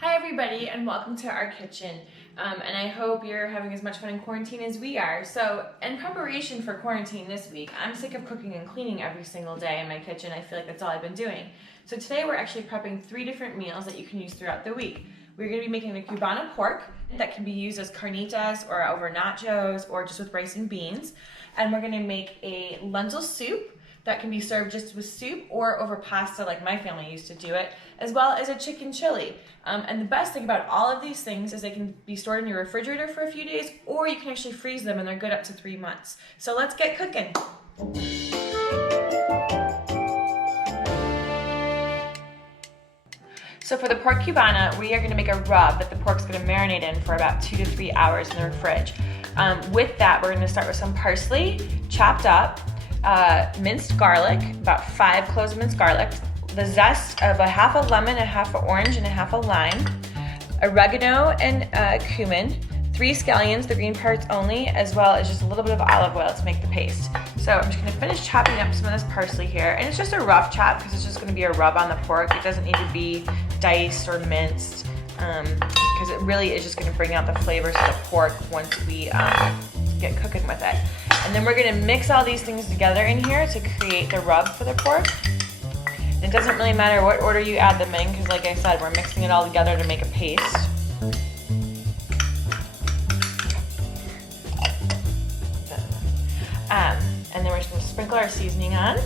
Hi everybody and welcome to our kitchen. And I hope you're having as much fun in quarantine as we are. So in preparation for quarantine this week, I'm sick of cooking and cleaning every single day in my kitchen. I feel like that's all I've been doing. So today we're actually prepping 3 different meals that you can use throughout the week. We're going to be making a Cubano pork that can be used as carnitas or over nachos or just with rice and beans. And we're going to make a lentil soup that can be served just with soup or over pasta like my family used to do it, as well as a chicken chili. And the best thing about all of these things is they can be stored in your refrigerator for a few days, or you can actually freeze them and they're good up to 3 months. So let's get cooking. So for the pork cubana, we are going to make a rub that the pork's going to marinate in for about 2 to 3 hours in the fridge. With that, we're going to start with some parsley, chopped up, minced garlic, about 5 cloves of minced garlic, the zest of a half a lemon, a half an orange, and a half a lime, oregano and cumin, 3 scallions, the green parts only, as well as just a little bit of olive oil to make the paste. So I'm just going to finish chopping up some of this parsley here, and it's just a rough chop because it's just going to be a rub on the pork. It doesn't need to be diced or minced because it really is just going to bring out the flavors of the pork once we get cooking with it. And then we're going to mix all these things together in here to create the rub for the pork. It doesn't really matter what order you add them in because, like I said, we're mixing it all together to make a paste. And then we're just going to sprinkle our seasoning on.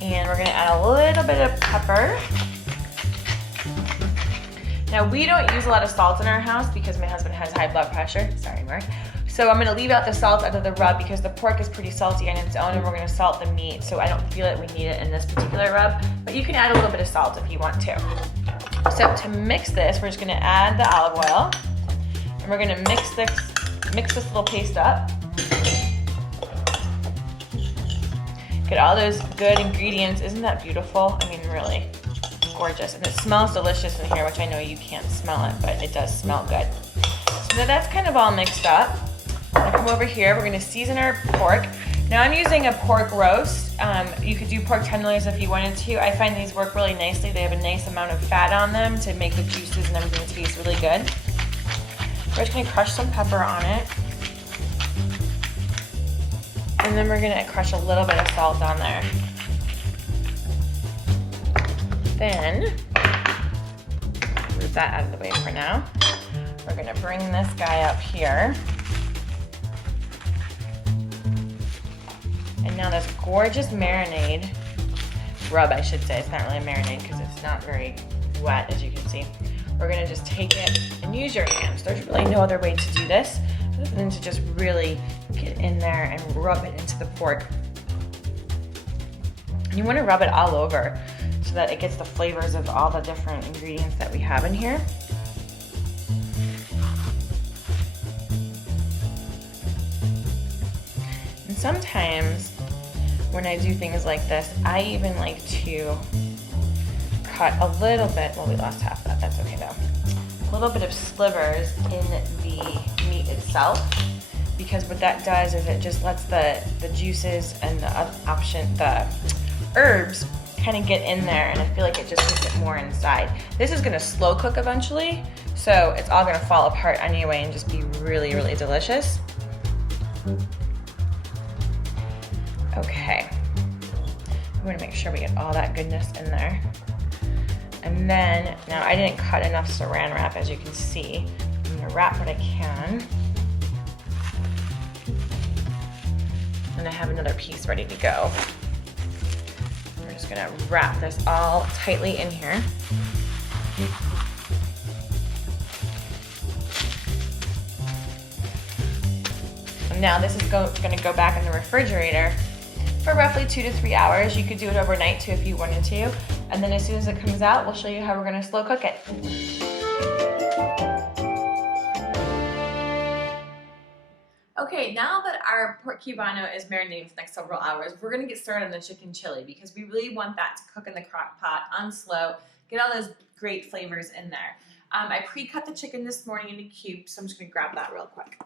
And we're going to add a little bit of pepper. Now, we don't use a lot of salt in our house because my husband has high blood pressure. Sorry, Mark. So I'm going to leave out the salt out of the rub because the pork is pretty salty on its own, and we're going to salt the meat, so I don't feel that we need it in this particular rub, but you can add a little bit of salt if you want to. So to mix this, we're just going to add the olive oil, and we're going to mix this little paste up. Get all those good ingredients. Isn't that beautiful? I mean, really gorgeous, and it smells delicious in here, which I know you can't smell it, but it does smell good. So now that's kind of all mixed up. I'll come over here, we're gonna season our pork. Now I'm using a pork roast. You could do pork tenderloins if you wanted to. I find these work really nicely. They have a nice amount of fat on them to make the juices and everything taste really good. We're just gonna crush some pepper on it. And then we're gonna crush a little bit of salt on there. Then, move that out of the way for now. We're gonna bring this guy up here. And now this gorgeous marinade, rub I should say, it's not really a marinade because it's not very wet as you can see. We're gonna just take it and use your hands. There's really no other way to do this other than to just really get in there and rub it into the pork. And you wanna rub it all over so that it gets the flavors of all the different ingredients that we have in here. And sometimes when I do things like this, I even like to cut a little bit, well, we lost half of that, that's okay though, a little bit of slivers in the meat itself, because what that does is it just lets the juices and the herbs kind of get in there, and I feel like it just gets it more inside. This is gonna slow cook eventually, so it's all gonna fall apart anyway and just be really, really delicious. Okay, I'm gonna make sure we get all that goodness in there. And then, now I didn't cut enough saran wrap, as you can see. I'm gonna wrap what I can. And I have another piece ready to go. We're just gonna wrap this all tightly in here. And now this is gonna go back in the refrigerator for roughly 2 to 3 hours. You could do it overnight too if you wanted to. And then as soon as it comes out, we'll show you how we're gonna slow cook it. Okay, now that our pork cubano is marinating for the next several hours, we're gonna get started on the chicken chili because we really want that to cook in the crock pot on slow, get all those great flavors in there. I pre-cut the chicken this morning into cubes, so I'm just gonna grab that real quick.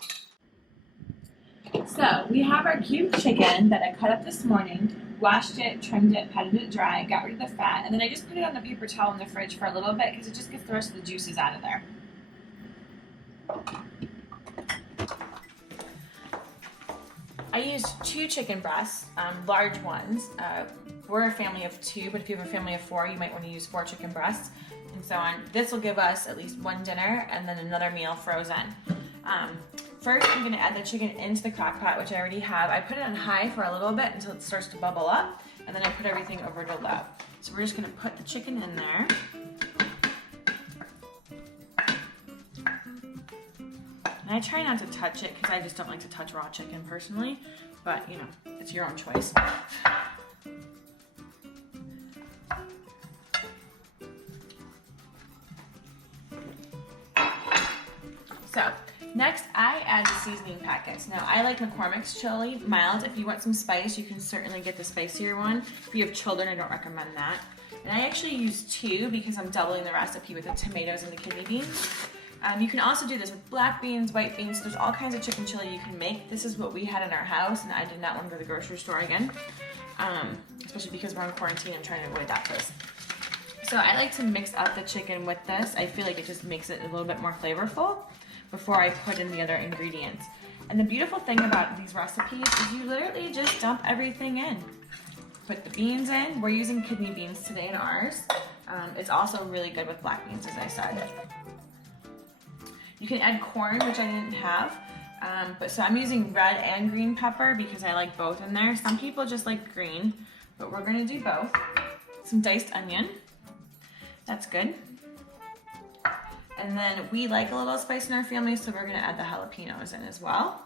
So we have our cubed chicken that I cut up this morning, washed it, trimmed it, patted it dry, got rid of the fat, and then I just put it on the paper towel in the fridge for a little bit because it just gets the rest of the juices out of there. I used 2 chicken breasts, large ones. We're a family of 2, but if you have a family of 4, you might want to use 4 chicken breasts, and so on. This will give us at least 1 dinner and then another meal frozen. First, I'm going to add the chicken into the crock pot, which I already have. I put it on high for a little bit until it starts to bubble up, and then I put everything over to low. So we're just going to put the chicken in there. And I try not to touch it because I just don't like to touch raw chicken personally, but you know, it's your own choice. So, next I add the seasoning packets. Now I like McCormick's chili, mild. If you want some spice, you can certainly get the spicier one. If you have children, I don't recommend that. And I actually use 2 because I'm doubling the recipe with the tomatoes and the kidney beans. You can also do this with black beans, white beans. There's all kinds of chicken chili you can make. This is what we had in our house, and I did not want to go to the grocery store again, especially because we're on quarantine and trying to avoid that place. So I like to mix up the chicken with this. I feel like it just makes it a little bit more flavorful before I put in the other ingredients. And the beautiful thing about these recipes is you literally just dump everything in. Put the beans in. We're using kidney beans today in ours. It's also really good with black beans, as I said. You can add corn, which I didn't have. So I'm using red and green pepper because I like both in there. Some people just like green, but we're gonna do both. Some diced onion. That's good. And then we like a little spice in our family, so we're gonna add the jalapenos in as well.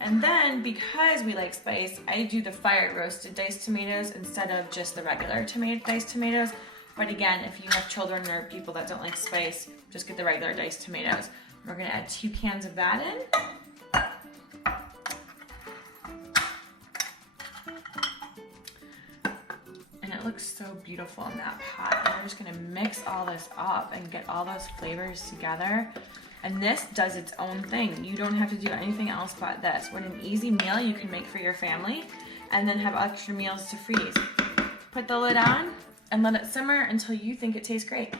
And then because we like spice, I do the fire roasted diced tomatoes instead of just the regular diced tomatoes. But again, if you have children or people that don't like spice, just get the regular diced tomatoes. We're gonna add 2 cans of that in. And it looks so beautiful in that pot. And we're just gonna mix all this up and get all those flavors together. And this does its own thing. You don't have to do anything else but this. What an easy meal you can make for your family and then have extra meals to freeze. Put the lid on and let it simmer until you think it tastes great.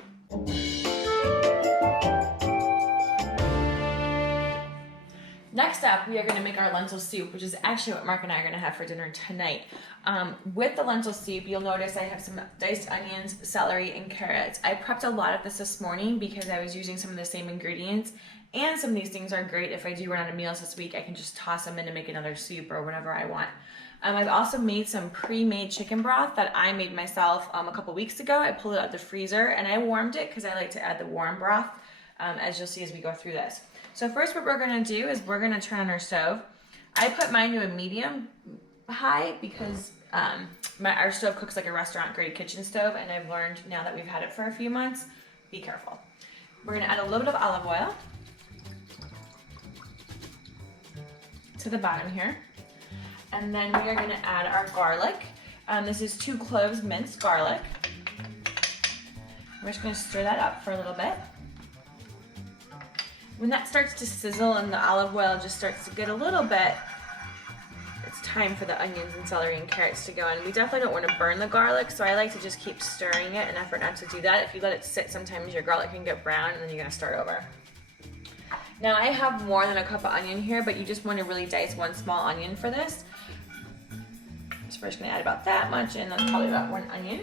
Next up, we are going to make our lentil soup, which is actually what Mark and I are going to have for dinner tonight. With the lentil soup, you'll notice I have some diced onions, celery, and carrots. I prepped a lot of this morning because I was using some of the same ingredients, and some of these things are great if I do run out of meals this week. I can just toss them in to make another soup or whatever I want. I've also made some pre-made chicken broth that I made myself a couple weeks ago. I pulled it out of the freezer and I warmed it because I like to add the warm broth, as you'll see as we go through this. So first what we're gonna do is we're gonna turn on our stove. I put mine to a medium high because our stove cooks like a restaurant grade kitchen stove, and I've learned now that we've had it for a few months, be careful. We're gonna add a little bit of olive oil to the bottom here. And then we are going to add our garlic. This is 2 cloves minced garlic. We're just going to stir that up for a little bit. When that starts to sizzle and the olive oil just starts to get a little bit, it's time for the onions and celery and carrots to go in. We definitely don't want to burn the garlic, so I like to just keep stirring it in an effort not to do that. If you let it sit, sometimes your garlic can get brown and then you're going to start over. Now I have more than a cup of onion here, but you just want to really dice 1 small onion for this. So we're just going to add about that much, and that's probably about 1 onion.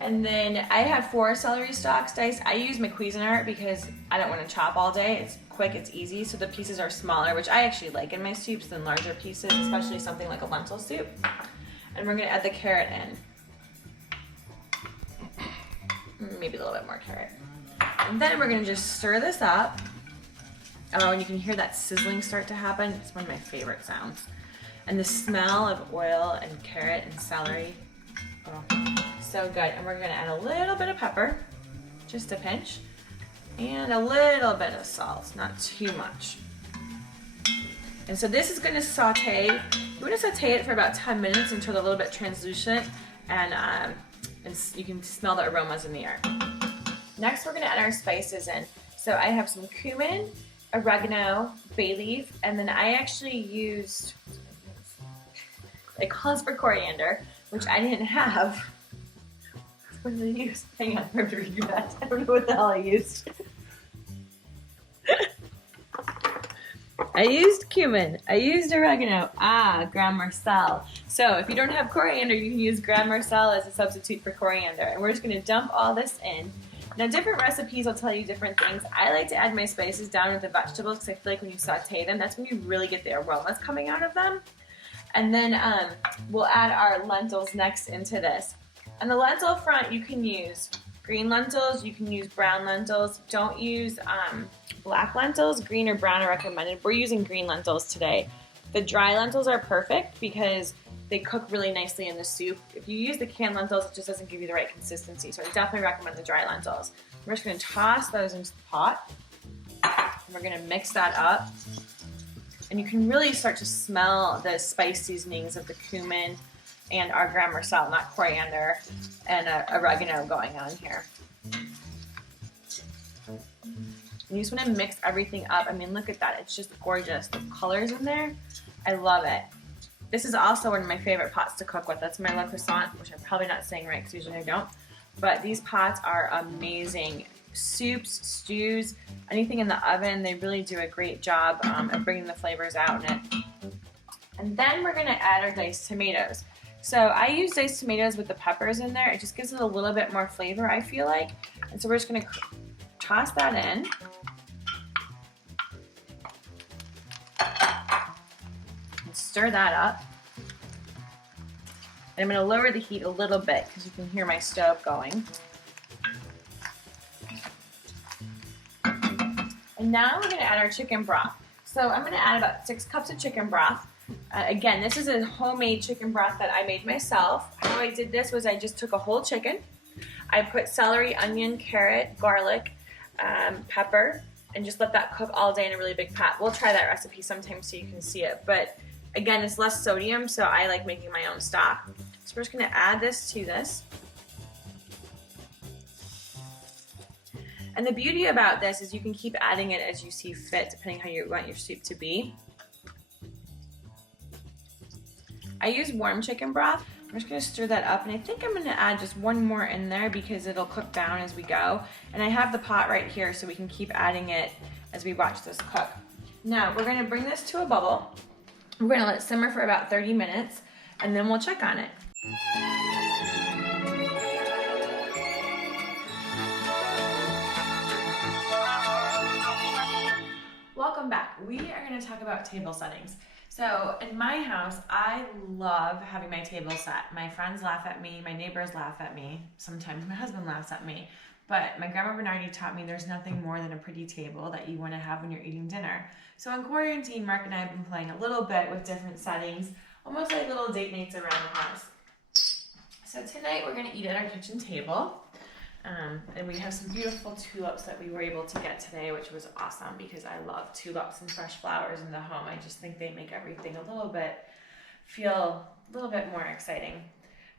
And then I have 4 celery stalks diced. I use my Cuisinart because I don't want to chop all day. It's quick, it's easy, so the pieces are smaller, which I actually like in my soups than larger pieces, especially something like a lentil soup. And we're going to add the carrot in. Maybe a little bit more carrot. And then we're going to just stir this up. Oh, and you can hear that sizzling start to happen. It's one of my favorite sounds. And the smell of oil and carrot and celery, oh, so good. And we're gonna add a little bit of pepper, just a pinch, and a little bit of salt, not too much. And so this is gonna saute. We're gonna saute it for about 10 minutes until they're a little bit translucent, and you can smell the aromas in the air. Next, we're gonna add our spices in. So I have some cumin, oregano, bay leaf, and then I actually used, it calls for coriander, which I didn't have. What did I use? Hang on, I have to redo that. I don't know what the hell I used. I used cumin. I used oregano. Gram Marcel. So if you don't have coriander, you can use Gram Marcel as a substitute for coriander. And we're just going to dump all this in. Now, different recipes will tell you different things. I like to add my spices down with the vegetables because I feel like when you saute them, that's when you really get the aromas coming out of them. And then we'll add our lentils next into this. On the lentil front, you can use green lentils, you can use brown lentils. Don't use black lentils. Green or brown are recommended. We're using green lentils today. The dry lentils are perfect because they cook really nicely in the soup. If you use the canned lentils, it just doesn't give you the right consistency. So I definitely recommend the dry lentils. We're just gonna toss those into the pot. And we're gonna mix that up. And you can really start to smell the spice seasonings of the cumin and our Gram Marcel, not coriander, and oregano going on here. And you just want to mix everything up. I mean, look at that. It's just gorgeous. The colors in there, I love it. This is also one of my favorite pots to cook with. That's my Le Croissant, which I'm probably not saying right because usually I don't. But these pots are amazing. Soups, stews, anything in the oven, they really do a great job of bringing the flavors out in it. And then we're going to add our diced tomatoes. So I use diced tomatoes with the peppers in there. It just gives it a little bit more flavor, I feel like. And so we're just going to toss that in. And stir that up. And I'm going to lower the heat a little bit because you can hear my stove going. And now we're going to add our chicken broth. So I'm going to add about 6 cups of chicken broth. Again, this is a homemade chicken broth that I made myself. How I did this was I just took a whole chicken. I put celery, onion, carrot, garlic, pepper, and just let that cook all day in a really big pot. We'll try that recipe sometime so you can see it. But again, it's less sodium, so I like making my own stock. So we're just going to add this to this. And the beauty about this is you can keep adding it as you see fit, depending how you want your soup to be. I use warm chicken broth. I'm just gonna stir that up, and I think I'm gonna add just one more in there because it'll cook down as we go. And I have the pot right here so we can keep adding it as we watch this cook. Now, we're gonna bring this to a bubble. We're gonna let it simmer for about 30 minutes, and then we'll check on it. Welcome back. We are going to talk about table settings. So in my house, I love having my table set. My friends laugh at me, my neighbors laugh at me, sometimes my husband laughs at me, but my grandma Bernardi taught me there's nothing more than a pretty table that you want to have when you're eating dinner. So in quarantine, Mark and I have been playing a little bit with different settings, almost like little date nights around the house. So tonight we're going to eat at our kitchen table. And we have some beautiful tulips that we were able to get today, which was awesome because I love tulips and fresh flowers in the home. I just think they make everything feel a little bit more exciting.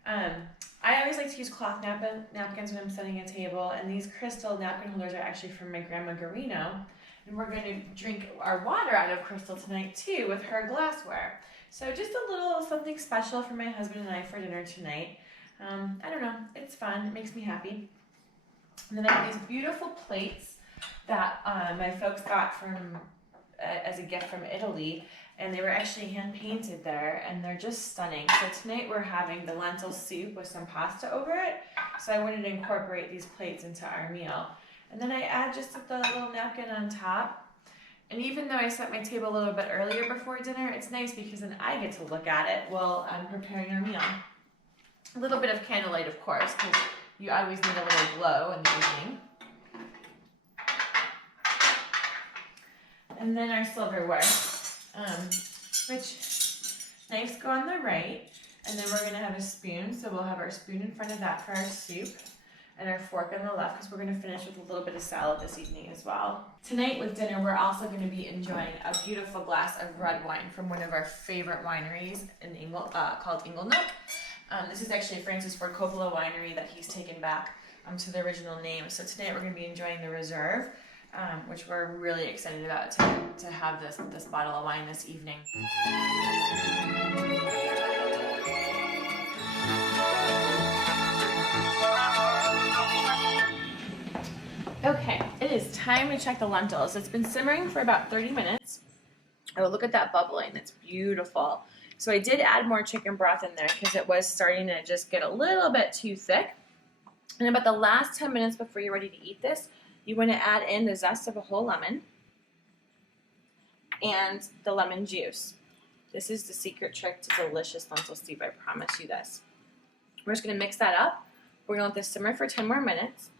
I always like to use cloth napkins when I'm setting a table, and these crystal napkin holders are actually from my grandma Garino, and we're going to drink our water out of crystal tonight too with her glassware. So just a little something special for my husband and I for dinner tonight. I don't know, it's fun, it makes me happy. And then I have these beautiful plates that my folks got as a gift from Italy, and they were actually hand painted there, and they're just stunning. So tonight we're having the lentil soup with some pasta over it, so I wanted to incorporate these plates into our meal. And then I add just the little napkin on top. And even though I set my table a little bit earlier before dinner, it's nice because then I get to look at it while I'm preparing our meal. A little bit of candlelight, of course, because you always need a little glow in the evening. And then our silverware, which knives go on the right, and then we're going to have a spoon, so we'll have our spoon in front of that for our soup, and our fork on the left because we're going to finish with a little bit of salad this evening as well. Tonight with dinner, we're also going to be enjoying a beautiful glass of red wine from one of our favorite wineries in called Inglenook. This is actually Francis Ford Coppola winery that he's taken back to the original name. So tonight we're going to be enjoying the Reserve. which we're really excited about to have this bottle of wine this evening. Okay, it is time to check the lentils. It's been simmering for about 30 minutes. Oh, look at that bubbling. That's beautiful. So I did add more chicken broth in there because it was starting to just get a little bit too thick. And about the last 10 minutes before you're ready to eat this, you want to add in the zest of a whole lemon and the lemon juice. This is the secret trick to delicious lentil soup. I promise you this. We're just going to mix that up. We're going to let this simmer for 10 more minutes.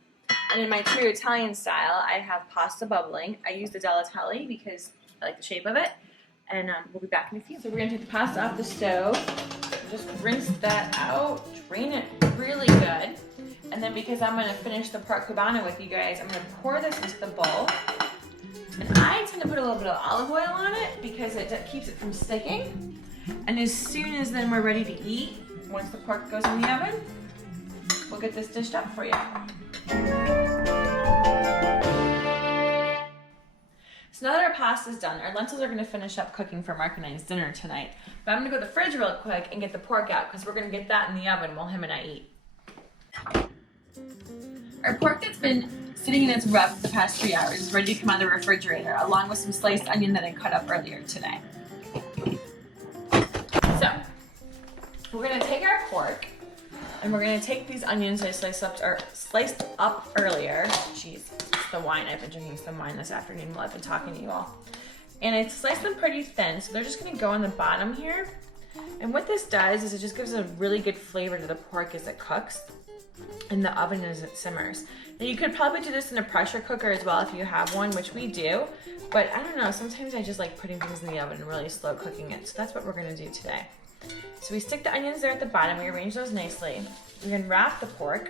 And in my true Italian style, I have pasta bubbling. I use the Tagliatelle because I like the shape of it. And we'll be back in a few. So we're going to take the pasta off the stove. Just rinse that out. Drain it really good. And then because I'm going to finish the pork Cubano with you guys, I'm going to pour this into the bowl. And I tend to put a little bit of olive oil on it because it keeps it from sticking. And as soon as then we're ready to eat, once the pork goes in the oven, we'll get this dished up for you. So now that our pasta's done, our lentils are going to finish up cooking for Mark and I's dinner tonight. But I'm going to go to the fridge real quick and get the pork out because we're going to get that in the oven while him and I eat. Our pork that's been sitting in its rub for the past 3 hours is ready to come out of the refrigerator, along with some sliced onion that I cut up earlier today. So, we're going to take our pork, and we're going to take these onions I sliced up earlier. Jeez, it's the wine. I've been drinking some wine this afternoon while I've been talking to you all. And I sliced them pretty thin, so they're just going to go on the bottom here. And what this does is it just gives a really good flavor to the pork as it cooks in the oven as it simmers. Now you could probably do this in a pressure cooker as well if you have one, which we do, but I don't know, sometimes I just like putting things in the oven and really slow cooking it, so that's what we're going to do today. So we stick the onions there at the bottom, we arrange those nicely. We can wrap the pork,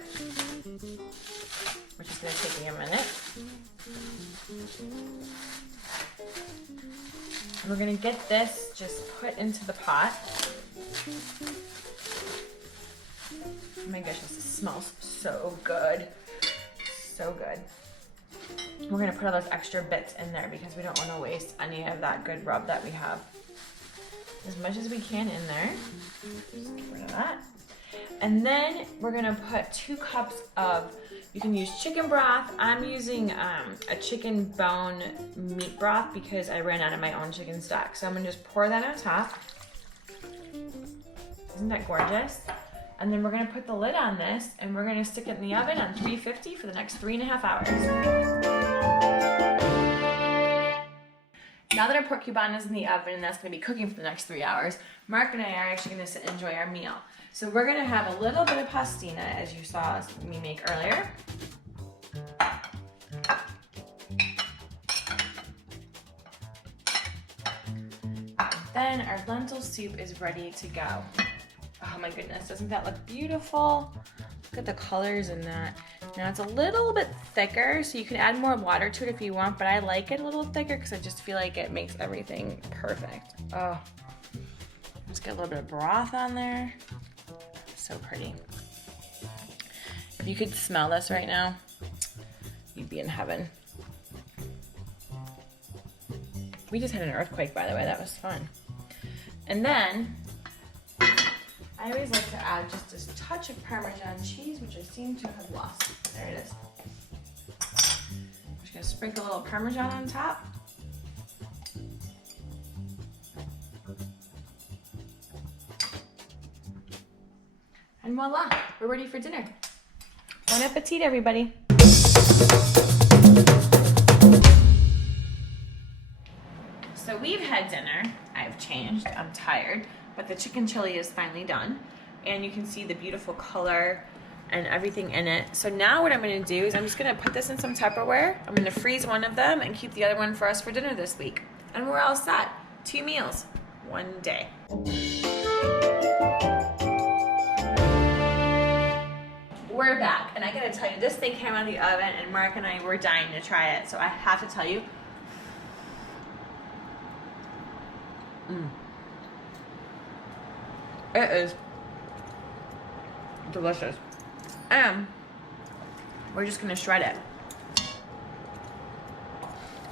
which is going to take me a minute. And we're going to get this just put into the pot. Oh my gosh, this smells so good. So good. We're going to put all those extra bits in there because we don't want to waste any of that good rub that we have. As much as we can in there. Just get rid of that. And then we're going to put 2 cups of, you can use chicken broth. I'm using a chicken bone meat broth because I ran out of my own chicken stock. So I'm going to just pour that on top. Isn't that gorgeous? And then we're going to put the lid on this and we're going to stick it in the oven on 350 for the next 3.5 hours. Now that our pork Cubano is in the oven and that's going to be cooking for the next 3 hours, Mark and I are actually going to sit and enjoy our meal. So we're going to have a little bit of pastina, as you saw me make earlier. And then our lentil soup is ready to go. Oh my goodness, doesn't that look beautiful? Look at the colors in that. Now it's a little bit thicker, so you can add more water to it if you want, but I like it a little thicker because I just feel like it makes everything perfect. Oh, let's get a little bit of broth on there. So pretty. If you could smell this right now, you'd be in heaven. We just had an earthquake, by the way. That was fun. And then I always like to add just a touch of Parmesan cheese, which I seem to have lost. There it is. I'm just gonna sprinkle a little Parmesan on top. And voila, we're ready for dinner. Bon appetit, everybody. So we've had dinner. I've changed, I'm tired, but the chicken chili is finally done. And you can see the beautiful color and everything in it. So now what I'm gonna do is I'm just gonna put this in some Tupperware. I'm gonna freeze one of them and keep the other one for us for dinner this week. And we're all set. 2 meals, 1 day. We're back, and I gotta tell you, this thing came out of the oven and Mark and I were dying to try it. So I have to tell you, it is delicious. And we're just gonna shred it.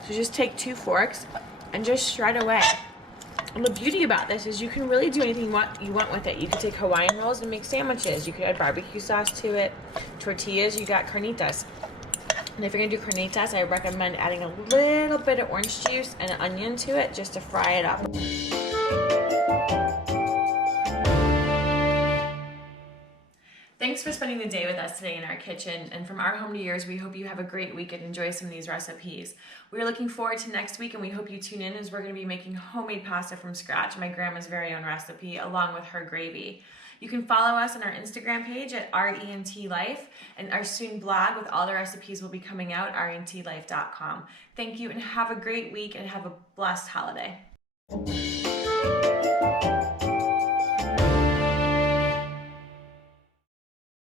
So just take 2 forks and just shred away. And the beauty about this is you can really do anything you want with it. You can take Hawaiian rolls and make sandwiches. You could add barbecue sauce to it. Tortillas, you got carnitas. And if you're gonna do carnitas, I recommend adding a little bit of orange juice and an onion to it just to fry it up. Thanks for spending the day with us today in our kitchen, and from our home to yours, we hope you have a great week and enjoy some of these recipes. We're looking forward to next week, and we hope you tune in as we're going to be making homemade pasta from scratch, my grandma's very own recipe, along with her gravy. You can follow us on our Instagram page at RENTLife, and our soon blog with all the recipes will be coming out, rentlife.com. Thank you, and have a great week, and have a blessed holiday.